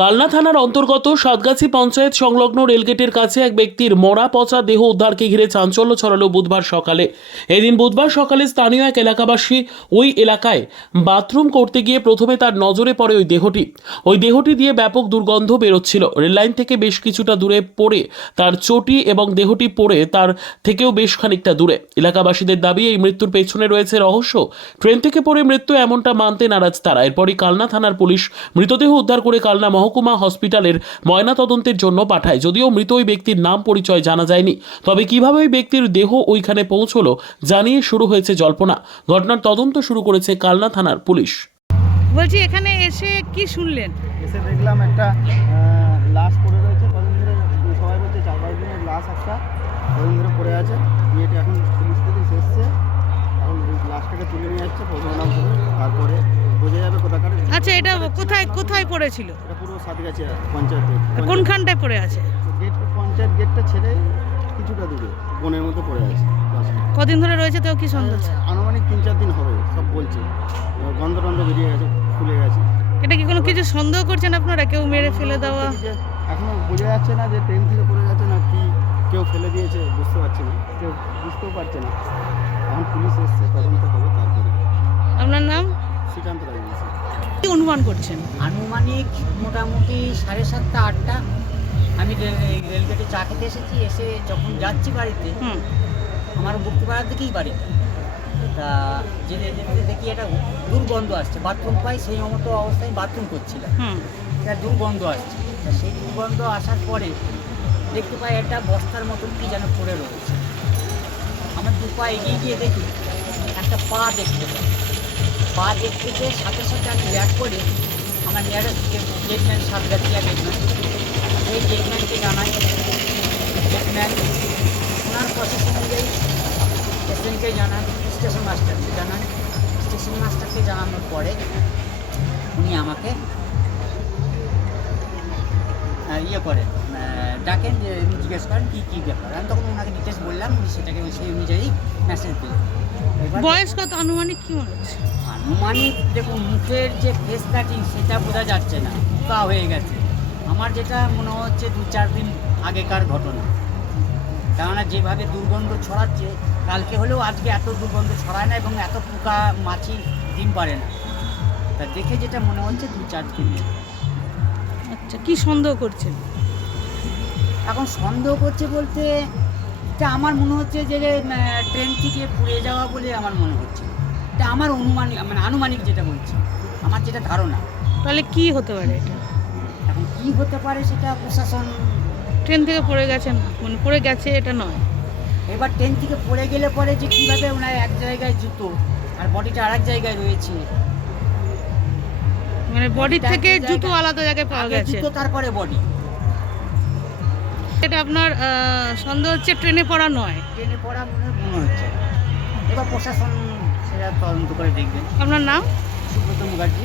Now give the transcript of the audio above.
কালনা থানার অন্তর্গত সাতগাছি পঞ্চায়েত সংলগ্ন রেলগেটের কাছে এক ব্যক্তির মরা পচা দেহ উদ্ধারকে ঘিরে চাঞ্চল্য ছড়ালো বুধবার সকালে। এদিন বুধবার সকালে স্থানীয় এক এলাকাবাসী ওই এলাকায় বাথরুম করতে গিয়ে প্রথমে তার নজরে পড়ে ওই দেহটি দিয়ে ব্যাপক দুর্গন্ধ বেরোচ্ছিল। রেললাইন থেকে বেশ কিছুটা দূরে পড়ে তার চটি এবং দেহটি পড়ে তার থেকেও বেশ খানিকটা দূরে। এলাকাবাসীদের দাবি, এই মৃত্যুর পেছনে রয়েছে রহস্য। ট্রেন থেকে পড়ে মৃত্যু, এমনটা মানতে নারাজ তারা। এরপরই কালনা থানার পুলিশ মৃতদেহ উদ্ধার করে কালনা মহকুমা হসপিটালের ময়নাতদন্তের জন্য পাঠায়। যদিও মৃত ওই ব্যক্তির নাম পরিচয় জানা যায়নি, তবে কিভাবে ওই ব্যক্তির দেহ ওইখানে পৌঁছলো জানিয়ে শুরু হয়েছে জল্পনা। ঘটনার তদন্ত শুরু করেছে কালনা থানার পুলিশ। বলছি, এখানে এসে কি শুনলেন? এসে দেখলাম একটা লাশ পড়ে রয়েছে। কদিন ধরে সবাই বলছে 4-5 দিনের লাশ একটা কদিন ধরে পড়ে আছে। এটা এখন পুলিশ থেকে এসছে, এখন লাশটাকে তুলে নিয়ে যাচ্ছে পোস্টমর্টম করে, তারপরে বোঝা যাবে কোথাকার। আচ্ছা, এটা কোথায় পড়েছিল? এটা পুরো সাতগাছি পঞ্চায়েতে। কোনখানটায় পড়ে আছে? গেট, পঞ্চায়েত গেটটা ছেড়ে কিছুটা দূরে বনের মধ্যে পড়ে আছে। কদিন ধরে রয়েছে তো কি সন্দেহ? আনুমানিক 3-4 দিন হবে সব বলছে। গন্ধ টন্ধ বেরিয়ে গেছে, ফুলে গেছে। এটা কি কোনো কিছু সন্দেহ করছেন আপনারা? কেউ মেরে ফেলে দেওয়া? এখনো বোঝা যাচ্ছে না যে ট্রেন থেকে পড়ে গেছে না কি কেউ ফেলে দিয়েছে, বুঝতে পারছি না, কেউ বুঝতেও পারছে না। এখন পুলিশ এসছে, তদন্ত হবে তারপরে। আপনার নাম? শ্রীকান্ত রাজবংশী। কি অনুমান করছেন? আনুমানিক মোটামুটি 7:30-8টা। আমি রেলগেটে চা খেতে এসেছি। এসে যখন যাচ্ছি বাড়িতে, আমার মুক্তিপাড়ার দিকেই বাড়িটা, তা যেতে যেতে দেখি একটা দুর্গন্ধ আসছে। বাথরুম পাই, সেই মতো অবস্থায় বাথরুম করছিলাম, একটা দুর্গন্ধ আসছে। তা সেই দুর্গন্ধ আসার পরে দেখতে পাই একটা বস্তার মতন কি যেন পড়ে রয়েছে। আমার 2 পা এগিয়ে গিয়ে দেখি একটা পা দেখতে পাই। পা দেখতে গিয়ে সাথে সাথে আমি ব্যাক করে আমার নিয়ারেস্ট গেটম্যান, সাতগাছিয়া গেটম্যান, সেই গেটম্যানকে জানাই। গেটম্যান ওনার প্রসেস অনুযায়ী এসএনকে জানান, স্টেশন মাস্টারকে জানান। স্টেশন মাস্টারকে জানানোর পরে উনি আমাকে ইয়ে করেন, ডাকেন, যে জিজ্ঞেস করেন কী ব্যাপার। আমি তখন ওনাকে ডিটেলস বললাম, উনি সেটাকে সেই অনুযায়ী মেসেজ দিলেন। বয়স কত আনুমানিক কি মনে হচ্ছে? আনুমানিক দেখুন, মুখের যে ফেস কাটিং সেটা বোঝা যাচ্ছে না, পোকা হয়ে গেছে। আমার যেটা মনে হচ্ছে 2-4 দিন আগেকার ঘটনা, কেননা যেভাবে দুর্গন্ধ ছড়াচ্ছে, কালকে হলেও আজকে এত দুর্গন্ধ ছড়ায় না এবং এত পোকা মাছি ডিম পারে না। তা দেখে যেটা মনে হচ্ছে 2-4 দিন। আচ্ছা, কি সন্দেহ করছেন? এখন সন্দেহ করছে বলতে, এটা আমার মনে হচ্ছে যে ট্রেন থেকে পুড়ে যাওয়া বলে আমার মনে হচ্ছে। এটা আমার অনুমান, মানে আনুমানিক যেটা বলছি, আমার যেটা ধারণা। তাহলে কি হতে পারে এটা? এখন কী হতে পারে সেটা প্রশাসন। ট্রেন থেকে পড়ে গেছেন, মানে পড়ে গেছে এটা নয়। এবার ট্রেন থেকে পড়ে গেলে পরে যে কীভাবে ওনার এক জায়গায় জুতো আর বডিটা আরেক জায়গায় রয়েছে, মানে বডি থেকে জুতো আলাদা জায়গায় পাওয়া গেছে, জুতো তারপরে বডি। এটা আপনার সন্দেহ হচ্ছে ট্রেনে পড়া নয়? ট্রেনে পড়া মনে হচ্ছে। এবার প্রশাসন সেটা তদন্ত করে দেখবেন। আপনার নাম? সুব্রত মুখার্জি।